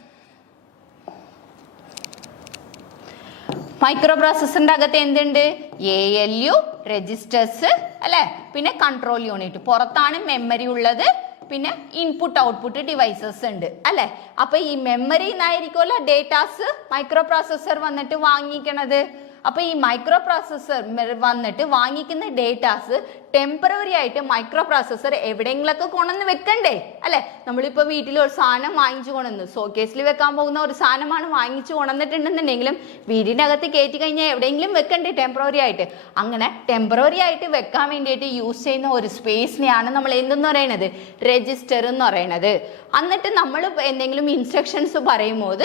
അകത്ത് എന്തുണ്ട്? ALU, രജിസ്റ്റേഴ്സ്, അല്ലെ, പിന്നെ കൺട്രോൾ യൂണിറ്റ്, പുറത്താണ് മെമ്മറി ഉള്ളത്, പിന്നെ ഇൻപുട്ട് ഔട്ട്പുട്ട് ഡിവൈസസ് ഉണ്ട്, അല്ലെ? അപ്പൊ ഈ മെമ്മറിന്നായിരിക്കുമല്ലോ ഡേറ്റാസ് മൈക്രോ പ്രോസസ്സർ വന്നിട്ട് വാങ്ങിക്കണത്. അപ്പൊ ഈ മൈക്രോ പ്രോസസ്സർ വന്നിട്ട് വാങ്ങിക്കുന്ന ഡേറ്റാസ് ടെമ്പററി ആയിട്ട് മൈക്രോ പ്രോസസ്സർ എവിടെയെങ്കിലൊക്കെ കൊണ്ടുവന്ന് വെക്കണ്ടേ, അല്ലെ? നമ്മളിപ്പോ വീട്ടിൽ ഒരു സാധനം വാങ്ങിച്ചു കൊണ്ടുവന്നു, ഷോക്കേസിൽ വെക്കാൻ പോകുന്ന ഒരു സാധനമാണ് വാങ്ങിച്ചു കൊണ്ടുവന്നിട്ടുണ്ടെന്നുണ്ടെങ്കിലും വീടിന്റെ അകത്ത് കയറ്റി കഴിഞ്ഞാൽ എവിടെയെങ്കിലും വെക്കണ്ടേ ടെമ്പററി ആയിട്ട്? അങ്ങനെ ടെമ്പററി ആയിട്ട് വെക്കാൻ വേണ്ടിയിട്ട് യൂസ് ചെയ്യുന്ന ഒരു സ്പേസിനെയാണ് നമ്മൾ എന്തെന്ന് പറയുന്നത്? രജിസ്റ്റർ എന്ന് പറയുന്നത്. എന്നിട്ട് നമ്മൾ എന്തെങ്കിലും ഇൻസ്ട്രക്ഷൻസ് പറയുമ്പോൾ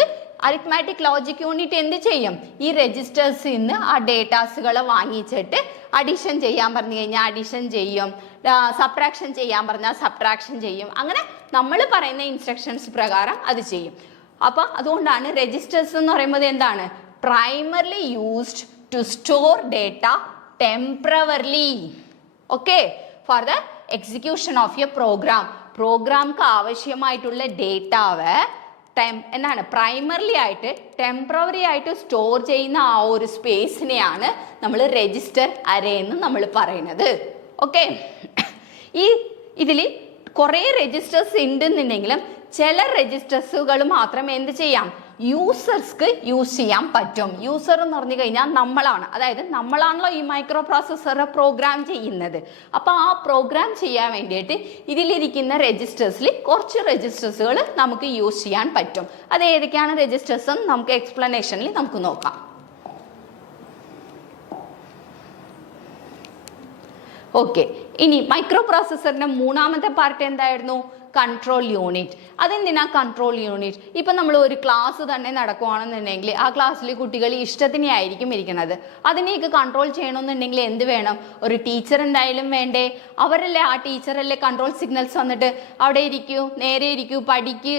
അരിത്മാറ്റിക് ലോജിക് യൂണിറ്റ് എന്ത് ചെയ്യും? ഈ രജിസ്റ്റേഴ്സിൽ നിന്ന് ആ ഡേറ്റാസുകളെ വാങ്ങിച്ചിട്ട് അഡിഷൻ ചെയ്യാൻ പറഞ്ഞു കഴിഞ്ഞാൽ അഡിഷൻ ചെയ്യും, സബ്ട്രാക്ഷൻ ചെയ്യാൻ പറഞ്ഞാൽ സബ്ട്രാക്ഷൻ ചെയ്യും. അങ്ങനെ നമ്മൾ പറയുന്ന ഇൻസ്ട്രക്ഷൻസ് പ്രകാരം അത് ചെയ്യും. അപ്പൊ അതുകൊണ്ടാണ് രജിസ്റ്റേഴ്സ് എന്ന് പറയുന്നത് എന്താണ്? Primarily used to store data temporarily, okay, for the execution of a പ്രോഗ്രാംക്ക് ആവശ്യമായിട്ടുള്ള ഡേറ്റാവ് എന്താണ് പ്രൈമറിലി ആയിട്ട് ടെമ്പററി ആയിട്ട് സ്റ്റോർ ചെയ്യുന്ന ആ ഒരു സ്പേസിനെയാണ് നമ്മൾ രജിസ്റ്റർ അറേ എന്ന് നമ്മൾ പറയുന്നത്. ഓക്കെ, ഇതിൽ കുറേ രജിസ്റ്റേഴ്സ് ഉണ്ടെന്നുണ്ടെങ്കിലും ചില രജിസ്റ്റേഴ്സുകൾ മാത്രം എന്ത് ചെയ്യാം? യൂസേഴ്സ്ക്ക് യൂസ് ചെയ്യാൻ പറ്റും. യൂസർ എന്ന് പറഞ്ഞു കഴിഞ്ഞാൽ നമ്മളാണ്, അതായത് നമ്മളാണല്ലോ ഈ മൈക്രോ പ്രോസസ്സർ പ്രോഗ്രാം ചെയ്യുന്നത്. അപ്പോൾ ആ പ്രോഗ്രാം ചെയ്യാൻ വേണ്ടിയിട്ട് ഇതിലിരിക്കുന്ന രജിസ്റ്റേഴ്സിൽ കുറച്ച് രജിസ്റ്റേഴ്സുകൾ നമുക്ക് യൂസ് ചെയ്യാൻ പറ്റും. അത് ഏതൊക്കെയാണ് രജിസ്റ്റേഴ്സ് എന്ന് നമുക്ക് എക്സ്പ്ലനേഷനിൽ നമുക്ക് നോക്കാം. ഓക്കെ, ഇനി മൈക്രോ പ്രോസസ്സറിന്റെ മൂന്നാമത്തെ പാർട്ട് എന്തായിരുന്നു? Control unit. അതെന്തിനാ കൺട്രോൾ യൂണിറ്റ്? ഇപ്പം നമ്മൾ ഒരു ക്ലാസ് തന്നെ നടക്കുകയാണെന്നുണ്ടെങ്കിൽ ആ ക്ലാസ്സിൽ കുട്ടികൾ ഇഷ്ടത്തിനെ ആയിരിക്കും ഇരിക്കുന്നത്. അതിനെയൊക്കെ കൺട്രോൾ ചെയ്യണമെന്നുണ്ടെങ്കിൽ എന്ത് വേണം? ഒരു ടീച്ചർ എന്തായാലും വേണ്ടേ? അവരല്ലേ, ആ ടീച്ചറല്ലേ കൺട്രോൾ സിഗ്നൽസ് വന്നിട്ട് അവിടെ ഇരിക്കൂ, നേരെ ഇരിക്കൂ, പഠിക്ക്,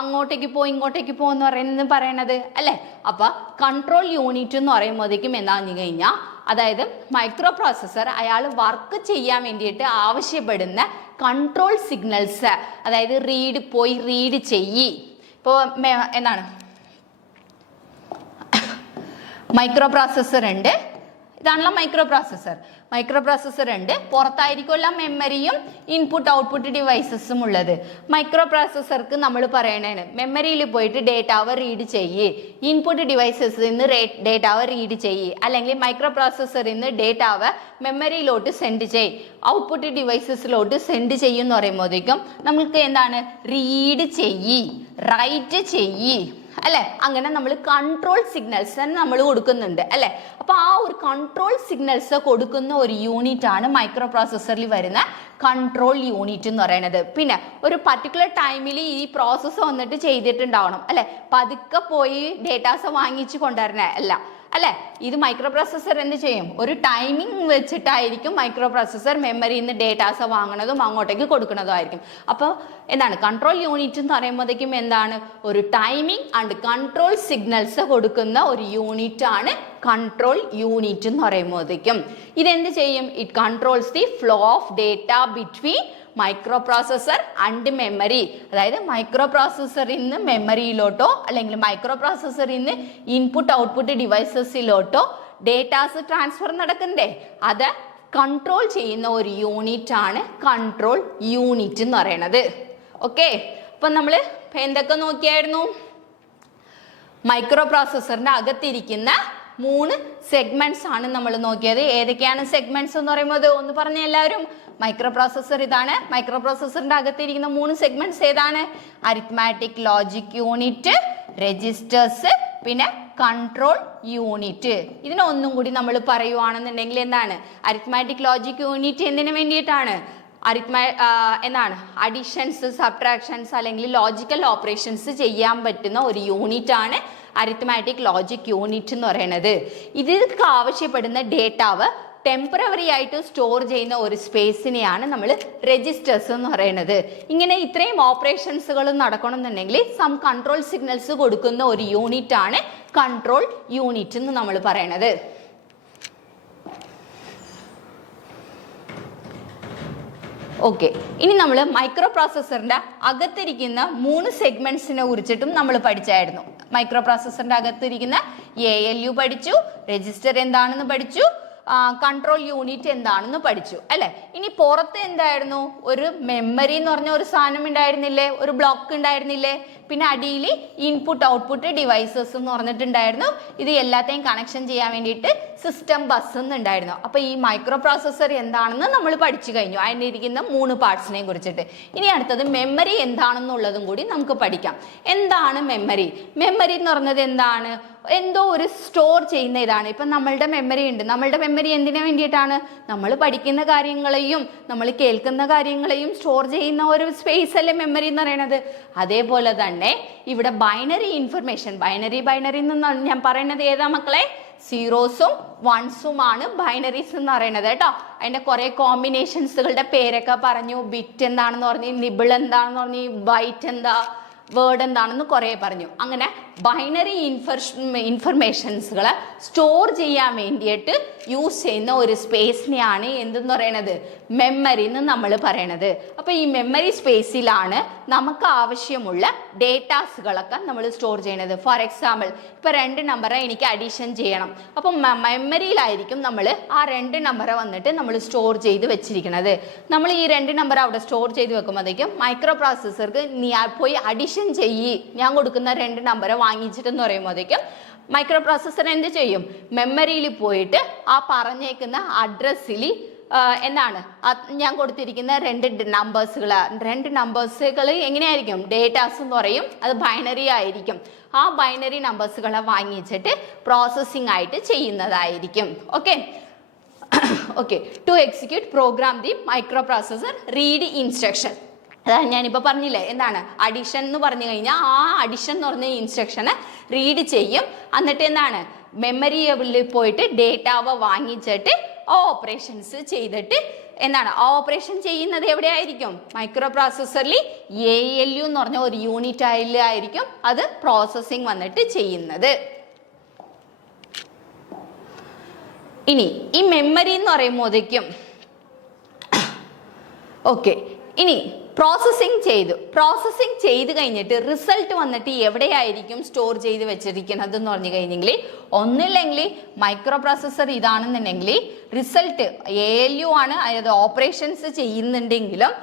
അങ്ങോട്ടേക്ക് പോ ഇങ്ങോട്ടേക്ക് പോ എന്ന് പറയണത് അല്ലേ? അപ്പൊ കൺട്രോൾ യൂണിറ്റ് എന്ന് പറയുമ്പോഴേക്കും എന്താന്ന് കഴിഞ്ഞാൽ, അതായത് മൈക്രോ പ്രോസസ്സർ അയാൾ വർക്ക് ചെയ്യാൻ വേണ്ടിയിട്ട് ആവശ്യപ്പെടുന്ന കൺട്രോൾ സിഗ്നൽസ്, അതായത് റീഡ് ചെയ്യി. ഇപ്പോൾ എന്താണ്, മൈക്രോ പ്രോസസ്സർ ഉണ്ട്, ഇതാണല്ലോ മൈക്രോ പ്രോസസ്സർ. മൈക്രോ പ്രോസസ്സർ ഉണ്ട്, പുറത്തായിരിക്കുമല്ല മെമ്മറിയും ഇൻപുട്ട് ഔട്ട്പുട്ട് ഡിവൈസസും ഉള്ളത്. മൈക്രോ പ്രോസസ്സർക്ക് നമ്മൾ പറയണേന് മെമ്മറിയിൽ പോയിട്ട് ഡേറ്റാവ് റീഡ് ചെയ്യ്, ഇൻപുട്ട് ഡിവൈസസിൽ നിന്ന് ഡേറ്റാവ് റീഡ് ചെയ്യ്, അല്ലെങ്കിൽ മൈക്രോ പ്രോസസ്സറിൽ നിന്ന് ഡേറ്റാവ് മെമ്മറിയിലോട്ട് സെൻഡ് ചെയ്യ്, ഔട്ട്പുട്ട് ഡിവൈസസിലോട്ട് സെൻഡ് ചെയ്യുമെന്ന് പറയുമ്പോഴത്തേക്കും നമുക്ക് എന്താണ് റീഡ് ചെയ്യ്, റൈറ്റ് ചെയ്യ് അല്ലെ. അങ്ങനെ നമ്മൾ കൺട്രോൾ സിഗ്നൽസ് നമ്മൾ കൊടുക്കുന്നുണ്ട് അല്ലെ. അപ്പൊ ആ ഒരു കൺട്രോൾ സിഗ്നൽസ് കൊടുക്കുന്ന ഒരു യൂണിറ്റ് ആണ് മൈക്രോ പ്രോസസ്സറിൽ വരുന്ന കൺട്രോൾ യൂണിറ്റ് എന്ന് പറയുന്നത്. പിന്നെ ഒരു പർട്ടിക്കുലർ ടൈമിൽ ഈ പ്രോസസ്സ് വന്നിട്ട് ചെയ്തിട്ടുണ്ടാവണം അല്ലെ, പതുക്കെ പോയി ഡേറ്റാസ് വാങ്ങിച്ച് കൊണ്ടുവരണേ അല്ല അല്ലെ. ഇത് മൈക്രോ പ്രോസസ്സർ എന്ത് ചെയ്യും, ഒരു ടൈമിംഗ് വെച്ചിട്ടായിരിക്കും മൈക്രോ പ്രോസസ്സർ മെമ്മറിയിൽ നിന്ന് ഡേറ്റാസ് വാങ്ങുന്നതും അങ്ങോട്ടേക്ക് കൊടുക്കുന്നതും ആയിരിക്കും. അപ്പോൾ എന്താണ് കൺട്രോൾ യൂണിറ്റ് എന്ന് പറയുമ്പോഴത്തേക്കും എന്താണ്, ഒരു ടൈമിംഗ് ആൻഡ് കൺട്രോൾ സിഗ്നൽസ് കൊടുക്കുന്ന ഒരു യൂണിറ്റ് ആണ് കൺട്രോൾ യൂണിറ്റ് എന്ന് പറയുമ്പോഴത്തേക്കും. ഇതെന്ത് ചെയ്യും, it controls the flow of data between micro processor and memory. അതായത് മൈക്രോ പ്രോസസ്സറിൽ നിന്ന് മെമ്മറിയിലോട്ടോ അല്ലെങ്കിൽ മൈക്രോ പ്രോസസ്സറിൽ നിന്ന് ഇൻപുട്ട് ഔട്ട്പുട്ട് ഡിവൈസസിലോട്ടോ ഡേറ്റാസ് ട്രാൻസ്ഫർ നടക്കണ്ടേ, അത് കൺട്രോൾ ചെയ്യുന്ന ഒരു യൂണിറ്റ് ആണ് കൺട്രോൾ യൂണിറ്റ് എന്ന് പറയുന്നത്. ഓക്കെ, അപ്പൊ നമ്മൾ എന്തൊക്കെ നോക്കിയായിരുന്നു, മൈക്രോ പ്രോസസ്സറിന്റെ അകത്തിരിക്കുന്ന 3 സെഗ്മെന്റ്സ് ആണ് നമ്മൾ നോക്കിയത്. ഏതൊക്കെയാണ് സെഗ്മെന്റ്സ് എന്ന് പറയുമ്പോൾ ഒന്ന് പറഞ്ഞ എല്ലാവരും. മൈക്രോ പ്രോസസ്സർ ഇതാണ്. മൈക്രോ പ്രോസസ്സറിന്റെ അകത്തിരിക്കുന്ന 3 സെഗ്മെന്റ്സ് ഏതാണ്, അരിത്മാറ്റിക് ലോജിക് യൂണിറ്റ്, രജിസ്റ്റേഴ്സ്, പിന്നെ കൺട്രോൾ യൂണിറ്റ്. ഇതിനൊന്നും കൂടി നമ്മൾ പറയുവാണെന്നുണ്ടെങ്കിൽ എന്താണ്, അരിത്മാറ്റിക് ലോജിക് യൂണിറ്റ് എന്തിനു വേണ്ടിയിട്ടാണ്, എന്താണ് അഡീഷൻസ് സബ്ട്രാക്ഷൻസ് അല്ലെങ്കിൽ ലോജിക്കൽ ഓപ്പറേഷൻസ് ചെയ്യാൻ പറ്റുന്ന ഒരു യൂണിറ്റ് ആണ് അരിത്മാറ്റിക് ലോജിക് യൂണിറ്റ് എന്ന് പറയുന്നത്. ഇതിற்கு ആവശ്യപ്പെടുന്ന ഡേറ്റാവ് ടെമ്പററി ആയിട്ട് സ്റ്റോർ ചെയ്യുന്ന ഒരു സ്പേസിനെയാണ് നമ്മൾ രജിസ്റ്റേഴ്സ് എന്ന് പറയുന്നത്. ഇങ്ങനെ ഇത്രയും ഓപ്പറേഷൻസുകൾ നടക്കണമെന്നുണ്ടെങ്കിൽ സം കൺട്രോൾ സിഗ്നൽസ് കൊടുക്കുന്ന ഒരു യൂണിറ്റ് ആണ് കൺട്രോൾ യൂണിറ്റ് എന്ന് നമ്മൾ പറയുന്നത്. ഓക്കെ, ഇനി നമ്മൾ മൈക്രോ പ്രോസസ്സറിന്റെ അകത്തിരിക്കുന്ന 3 സെഗ്മെന്റ്സിനെ കുറിച്ചിട്ടും നമ്മൾ പഠിച്ചായിരുന്നു. മൈക്രോ പ്രോസസ്സറിന്റെ അകത്തിരിക്കുന്ന ALU പഠിച്ചു, രജിസ്റ്റർ എന്താണെന്ന് പഠിച്ചു, കൺട്രോൾ യൂണിറ്റ് എന്താണെന്ന് പഠിച്ചു അല്ലെ. ഇനി പുറത്ത് എന്തായിരുന്നു, ഒരു മെമ്മറി എന്ന് പറഞ്ഞ ഒരു സാധനം ഉണ്ടായിരുന്നില്ലേ, ഒരു ബ്ലോക്ക് ഉണ്ടായിരുന്നില്ലേ, പിന്നെ അടിയിൽ ഇൻപുട്ട് ഔട്ട്പുട്ട് ഡിവൈസസ് എന്ന് പറഞ്ഞിട്ടുണ്ടായിരുന്നു. ഇത് എല്ലാത്തെയും കണക്ഷൻ ചെയ്യാൻ വേണ്ടിയിട്ട് സിസ്റ്റം ബസ് എന്നുണ്ടായിരുന്നു. അപ്പൊ ഈ മൈക്രോ പ്രോസസ്സർ എന്താണെന്ന് നമ്മൾ പഠിച്ചു കഴിഞ്ഞു, അതിൻ്റെ ഇരിക്കുന്ന 3 പാർട്സിനെ കുറിച്ചിട്ട്. ഇനി അടുത്തത് മെമ്മറി എന്താണെന്നുള്ളതും കൂടി നമുക്ക് പഠിക്കാം. എന്താണ് മെമ്മറി? മെമ്മറി എന്ന് പറഞ്ഞത് എന്താണ്, എന്തോ ഒരു സ്റ്റോർ ചെയ്യുന്ന ഇതാണ്. ഇപ്പം നമ്മളുടെ മെമ്മറി ഉണ്ട്. നമ്മളുടെ മെമ്മറി എന്തിനു വേണ്ടിയിട്ടാണ്, നമ്മൾ പഠിക്കുന്ന കാര്യങ്ങളെയും നമ്മൾ കേൾക്കുന്ന കാര്യങ്ങളെയും സ്റ്റോർ ചെയ്യുന്ന ഒരു സ്പേസ് അല്ലേ മെമ്മറി എന്ന് പറയുന്നത്. അതേപോലെ തന്നെ ഇവിടെ ബൈനറി ഇൻഫർമേഷൻ, ബൈനറി എന്ന് ഞാൻ പറയുന്നത് ഏതാ മക്കളെ, സീറോസും വൺസും ആണ് ബൈനറീസ് എന്ന് പറയുന്നത് കേട്ടോ. അതിന്റെ കുറെ കോമ്പിനേഷൻസുകളുടെ പേരൊക്കെ പറഞ്ഞു. ബിറ്റ് എന്താണെന്ന് പറഞ്ഞു, നിബിൾ എന്താണെന്ന് പറഞ്ഞു, ബൈറ്റ് എന്താ, വേർഡ് എന്താണെന്ന് കുറേ പറഞ്ഞു. അങ്ങനെ ബൈനറി ഇൻഫർമേഷൻസുകളെ സ്റ്റോർ ചെയ്യാൻ വേണ്ടിയിട്ട് യൂസ് ചെയ്യുന്ന ഒരു സ്പേസിനെയാണ് എന്തെന്ന് പറയണത്, മെമ്മറി എന്ന് നമ്മൾ പറയണത്. അപ്പോൾ ഈ മെമ്മറി സ്പേസിലാണ് നമുക്ക് ആവശ്യമുള്ള ഡേറ്റാസുകളൊക്കെ നമ്മൾ സ്റ്റോർ ചെയ്യണത്. ഫോർ എക്സാമ്പിൾ ഇപ്പോൾ 2 നമ്പറെ എനിക്ക് അഡീഷൻ ചെയ്യണം. അപ്പം മെമ്മറിയിലായിരിക്കും നമ്മൾ ആ 2 നമ്പറെ വന്നിട്ട് നമ്മൾ സ്റ്റോർ ചെയ്ത് വെച്ചിരിക്കുന്നത്. നമ്മൾ ഈ 2 നമ്പർ അവിടെ സ്റ്റോർ ചെയ്ത് വെക്കുമ്പോഴത്തേക്കും മൈക്രോ പ്രോസസ്സർക്ക് നീ പോയി അഡീഷൻ ചെയ്യ്, ഞാൻ കൊടുക്കുന്ന 2 നമ്പറെ വാങ്ങിച്ചിട്ടെന്ന് പറയുമ്പോഴത്തേക്കും മൈക്രോ പ്രോസസ്സർ എന്ത് ചെയ്യും, മെമ്മറിയിൽ പോയിട്ട് ആ പറഞ്ഞേക്കുന്ന അഡ്രസ്സിൽ എന്താണ് ഞാൻ കൊടുത്തിരിക്കുന്ന 2 നമ്പേഴ്സുകൾ എങ്ങനെയായിരിക്കും, ഡേറ്റാസ് എന്ന് പറയും, അത് ബൈനറി ആയിരിക്കും. ആ ബൈനറി നമ്പേഴ്സുകളെ വാങ്ങിച്ചിട്ട് പ്രോസസ്സിംഗ് ആയിട്ട് ചെയ്യുന്നതായിരിക്കും. Okay, to execute program the micro processor read instruction. അതാണ് ഞാനിപ്പോൾ പറഞ്ഞില്ലേ, എന്താണ് അഡിഷൻ എന്ന് പറഞ്ഞു കഴിഞ്ഞാൽ ആ അഡിഷൻ എന്ന് പറഞ്ഞ ഇൻസ്ട്രക്ഷനെ റീഡ് ചെയ്യും. എന്നിട്ട് എന്താണ് മെമ്മറിയിൽ പോയിട്ട് ഡേറ്റാവ വാങ്ങിച്ചിട്ട് ഓപ്പറേഷൻസ് ചെയ്തിട്ട് എന്താണ് ഓപ്പറേഷൻ ചെയ്യുന്നത് എവിടെയായിരിക്കും, മൈക്രോ പ്രോസസ്സറിൽ ALU എന്ന് പറഞ്ഞ ഒരു യൂണിറ്റ് ആയിരിക്കും അത് പ്രോസസ്സിംഗ് വന്നിട്ട് ചെയ്യുന്നത്. ഇനി ഈ മെമ്മറി എന്ന് പറയുമ്പോഴേക്കും ഇനി പ്രോസസ്സിങ് ചെയ്ത് കഴിഞ്ഞിട്ട് റിസൾട്ട് വന്നിട്ട് എവിടെയായിരിക്കും സ്റ്റോർ ചെയ്ത് വെച്ചിരിക്കുന്നത് എന്ന് പറഞ്ഞു കഴിഞ്ഞെങ്കിൽ ഒന്നില്ലെങ്കിൽ മൈക്രോ പ്രോസസ്സർ ഇതാണെന്നുണ്ടെങ്കിൽ റിസൾട്ട് ALU ആണ്, അതായത് ഓപ്പറേഷൻസ് ചെയ്യുന്നുണ്ടെങ്കിലും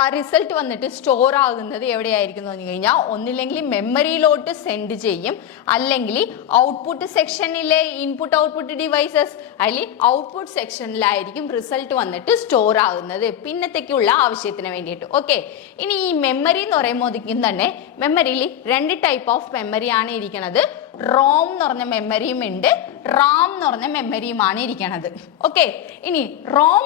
ആ റിസൾട്ട് വന്നിട്ട് സ്റ്റോർ ആകുന്നത് എവിടെയായിരിക്കും എന്ന് പറഞ്ഞു കഴിഞ്ഞാൽ ഒന്നില്ലെങ്കിൽ മെമ്മറിയിലോട്ട് സെൻഡ് ചെയ്യും, അല്ലെങ്കിൽ ഔട്ട്പുട്ട് സെക്ഷനിലെ ഇൻപുട്ട് ഔട്ട്പുട്ട് ഡിവൈസസ് അല്ലെങ്കിൽ ഔട്ട്പുട്ട് സെക്ഷനിലായിരിക്കും റിസൾട്ട് വന്നിട്ട് സ്റ്റോർ ആകുന്നത് പിന്നത്തേക്കുള്ള ആവശ്യത്തിന് വേണ്ടിയിട്ട്. ഓക്കെ, ഇനി ഈ മെമ്മറി എന്ന് പറയുമ്പോഴേക്കും തന്നെ മെമ്മറിയിൽ 2 ടൈപ്പ് ഓഫ് മെമ്മറിയാണ് ഇരിക്കുന്നത്. റോം എന്ന് പറഞ്ഞ മെമ്മറിയും ഉണ്ട്, റാം എന്ന് പറഞ്ഞ മെമ്മറിയുമാണ് ഇരിക്കുന്നത്. ഓക്കെ, ഇനി റോം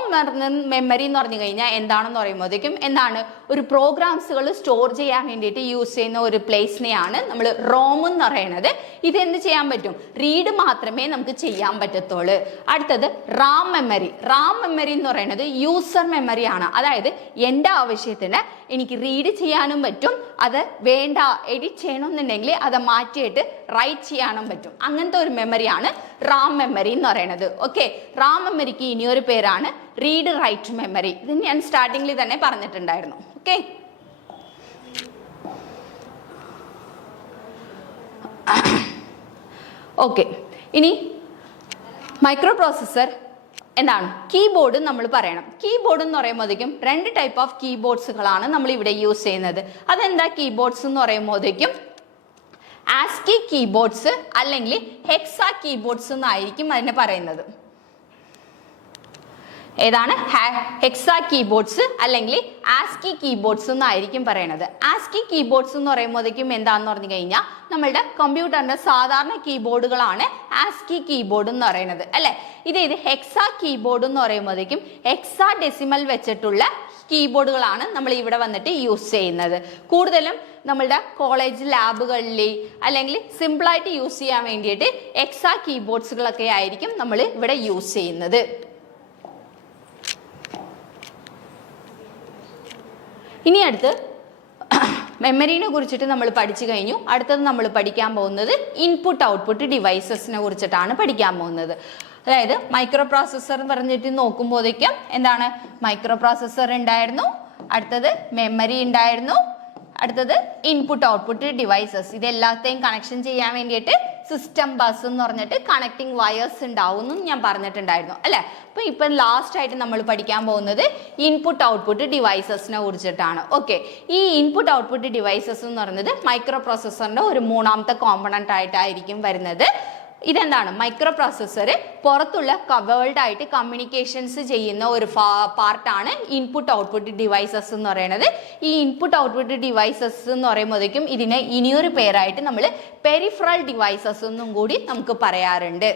മെമ്മറി എന്ന് പറഞ്ഞു കഴിഞ്ഞാൽ എന്താണെന്ന് പറയുമ്പോഴത്തേക്കും എന്താണ്, ഒരു പ്രോഗ്രാംസുകൾ സ്റ്റോർ ചെയ്യാൻ വേണ്ടിയിട്ട് യൂസ് ചെയ്യുന്ന ഒരു പ്ലേസിനെയാണ് നമ്മൾ റോം എന്ന് പറയുന്നത്. ഇത് എന്ത് ചെയ്യാൻ പറ്റും, റീഡ് മാത്രമേ നമുക്ക് ചെയ്യാൻ പറ്റത്തുള്ളൂ. അടുത്തത് റാം മെമ്മറി എന്ന് പറയുന്നത് യൂസർ മെമ്മറിയാണ്. അതായത് എൻ്റെ ആവശ്യത്തിന് എനിക്ക് റീഡ് ചെയ്യാനും പറ്റും, അത് വേണ്ട എഡിറ്റ് ചെയ്യണമെന്നുണ്ടെങ്കിൽ അത് മാറ്റിയിട്ട് റൈറ്റ് ചെയ്യാനും പറ്റും. അങ്ങനത്തെ ഒരു മെമ്മറിയാണ് റാം മെമ്മറി എന്ന് പറയുന്നത്. ഓക്കെ, റാം മെമ്മറിക്ക് ഇനിയൊരു പേരാണ് റീഡ് റൈറ്റ് മെമ്മറി. ഇത് ഞാൻ സ്റ്റാർട്ടിങ്ങിൽ തന്നെ പറഞ്ഞിട്ടുണ്ടായിരുന്നു. ഓക്കെ, ഓക്കെ, ഇനി മൈക്രോ പ്രോസസ്സർ എന്താണ്, കീബോർഡ് നമ്മൾ പറയണം. കീബോർഡ് എന്ന് പറയുമ്പോഴത്തേക്കും 2 ടൈപ്പ് ഓഫ് കീബോർഡ്സുകളാണ് നമ്മൾ ഇവിടെ യൂസ് ചെയ്യുന്നത്. അതെന്താ കീബോർഡ്സ് എന്ന് പറയുമ്പോഴത്തേക്കും ആസ്കി കീബോർഡ്സ് അല്ലെങ്കിൽ ഹെക്സാ കീബോർഡ്സ് എന്നായിരിക്കും അതിനെ പറയുന്നത്. ഏതാണ്, ഹെക്സാ കീബോർഡ്സ് അല്ലെങ്കിൽ ആസ്കി കീബോർഡ്സ് എന്നായിരിക്കും പറയുന്നത്. ആസ്കി കീബോർഡ്സ് എന്ന് പറയുമ്പോഴത്തേക്കും എന്താണെന്ന് പറഞ്ഞു കഴിഞ്ഞാൽ നമ്മളുടെ കമ്പ്യൂട്ടറിന്റെ സാധാരണ കീബോർഡുകളാണ് ആസ്കി കീബോർഡ് എന്ന് പറയുന്നത് അല്ലെ. ഇത് ഹെക്സാ കീബോർഡ് എന്ന് പറയുമ്പോഴത്തേക്കും ഹെക്സാ ഡെസിമൽ വെച്ചിട്ടുള്ള കീബോർഡുകളാണ് നമ്മൾ ഇവിടെ വന്നിട്ട് യൂസ് ചെയ്യുന്നത്. കൂടുതലും നമ്മളുടെ കോളേജ് ലാബുകളിൽ അല്ലെങ്കിൽ സിമ്പിളായിട്ട് യൂസ് ചെയ്യാൻ വേണ്ടിയിട്ട് ഹെക്സാ കീബോർഡ്സുകളൊക്കെ ആയിരിക്കും നമ്മൾ ഇവിടെ യൂസ് ചെയ്യുന്നത്. ഇനി അടുത്ത് മെമ്മറിനെ കുറിച്ചിട്ട് നമ്മൾ പഠിച്ചു കഴിഞ്ഞു. അടുത്തത് നമ്മൾ പഠിക്കാൻ പോകുന്നത് ഇൻപുട്ട് ഔട്ട്പുട്ട് ഡിവൈസസിനെ കുറിച്ചിട്ടാണ് പഠിക്കാൻ പോകുന്നത്. അതായത് മൈക്രോ പ്രോസസ്സർ പറഞ്ഞിട്ട് നോക്കുമ്പോഴേക്കും എന്താണ്, മൈക്രോ പ്രോസസ്സർ ഉണ്ടായിരുന്നു, അടുത്തത് മെമ്മറി ഉണ്ടായിരുന്നു, അടുത്തത് ഇൻപുട്ട് ഔട്ട്പുട്ട് ഡിവൈസസ്. ഇതെല്ലാത്തെയും കണക്ഷൻ ചെയ്യാൻ വേണ്ടിയിട്ട് സിസ്റ്റം ബസ് എന്ന് പറഞ്ഞിട്ട് കണക്ടിങ് വയേഴ്സ് ഉണ്ടാവും എന്നും ഞാൻ പറഞ്ഞിട്ടുണ്ടായിരുന്നു അല്ലെ. അപ്പൊ ഇപ്പം ലാസ്റ്റ് ആയിട്ട് നമ്മൾ പഠിക്കാൻ പോകുന്നത് ഇൻപുട്ട് ഔട്ട്പുട്ട് ഡിവൈസസിനെ കുറിച്ചിട്ടാണ്. ഓക്കെ, ഈ ഇൻപുട്ട് ഔട്ട്പുട്ട് ഡിവൈസസ് എന്ന് പറയുന്നത് മൈക്രോ പ്രോസസ്സറിന്റെ ഒരു 3ാമത്തെ കോമ്പണന്റ് ആയിട്ടായിരിക്കും വരുന്നത്. ഇതെന്താണ്, മൈക്രോ പ്രോസസ്സർ പുറത്തുള്ള വേൾഡ് ആയിട്ട് കമ്മ്യൂണിക്കേഷൻസ് ചെയ്യുന്ന ഒരു പാർട്ടാണ് ഇൻപുട്ട് ഔട്ട്പുട്ട് ഡിവൈസസ് എന്ന് പറയുന്നത്. ഈ ഇൻപുട്ട് ഔട്ട്പുട്ട് ഡിവൈസസ് എന്ന് പറയുമ്പോഴേക്കും ഇതിനെ ഇനിയൊരു പേരായിട്ട് നമ്മൾ പെരിഫറൽ ഡിവൈസസ് എന്നും കൂടി നമുക്ക് പറയാറുണ്ട്.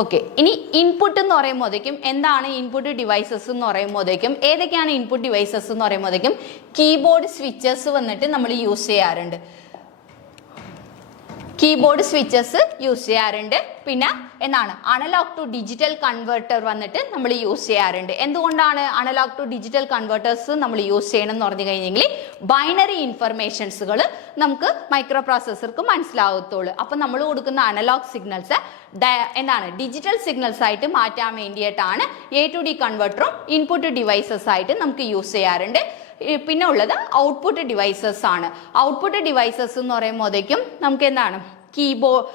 ഓക്കെ, ഇനി ഇൻപുട്ട് എന്ന് പറയുമ്പോഴേക്കും എന്താണ് ഇൻപുട്ട് ഡിവൈസസ് എന്ന് പറയുമ്പോഴേക്കും ഏതൊക്കെയാണ് ഇൻപുട്ട് ഡിവൈസസ് എന്ന് പറയുമ്പോഴേക്കും കീബോർഡ് സ്വിച്ചസ് വന്നിട്ട് നമ്മൾ യൂസ് ചെയ്യാറുണ്ട്. കീബോർഡ് സ്വിച്ചസ് യൂസ് ചെയ്യാറുണ്ട്. പിന്നെ എന്താണ്, അനലോഗ് ടു ഡിജിറ്റൽ കൺവേർട്ടർ വന്നിട്ട് നമ്മൾ യൂസ് ചെയ്യാറുണ്ട്. എന്തുകൊണ്ടാണ് അനലോഗ് ടു ഡിജിറ്റൽ കൺവേർട്ടേഴ്സ് നമ്മൾ യൂസ് ചെയ്യണം എന്ന് പറഞ്ഞു കഴിഞ്ഞെങ്കിൽ ബൈനറി ഇൻഫർമേഷൻസുകൾ നമുക്ക് മൈക്രോ പ്രോസസ്സർക്ക് മനസ്സിലാകത്തുള്ളൂ. അപ്പം നമ്മൾ കൊടുക്കുന്ന അനലോഗ് സിഗ്നൽസ് എന്താണ്, ഡിജിറ്റൽ സിഗ്നൽസ് ആയിട്ട് മാറ്റാൻ വേണ്ടിയിട്ടാണ് A to D കൺവേർട്ടറും ഇൻപുട്ട് ഡിവൈസസ് ആയിട്ട് നമുക്ക് യൂസ് ചെയ്യാറുണ്ട്. പിന്നെ ഉള്ളത് ഔട്ട്പുട്ട് ഡിവൈസസ് ആണ്. ഔട്ട്പുട്ട് ഡിവൈസസ് എന്ന് പറയുമ്പോഴേക്കും നമുക്ക് എന്താണ്, കീബോർഡ്,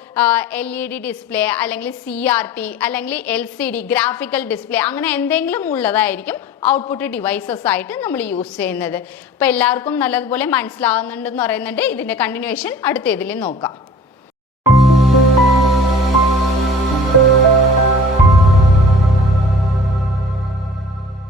LED ഡിസ്പ്ലേ അല്ലെങ്കിൽ CRT അല്ലെങ്കിൽ LCD ഗ്രാഫിക്കൽ ഡിസ്പ്ലേ അങ്ങനെ എന്തെങ്കിലും ഉള്ളതായിരിക്കും ഔട്ട്പുട്ട് ഡിവൈസസ് ആയിട്ട് നമ്മൾ യൂസ് ചെയ്യുന്നത്. അപ്പോൾ എല്ലാവർക്കും നല്ലതുപോലെ മനസ്സിലാകുന്നുണ്ടെന്ന് പറയുന്നുണ്ട്. ഇതിൻ്റെ കണ്ടിന്യൂവേഷൻ അടുത്ത ഇതിൽ നോക്കാം.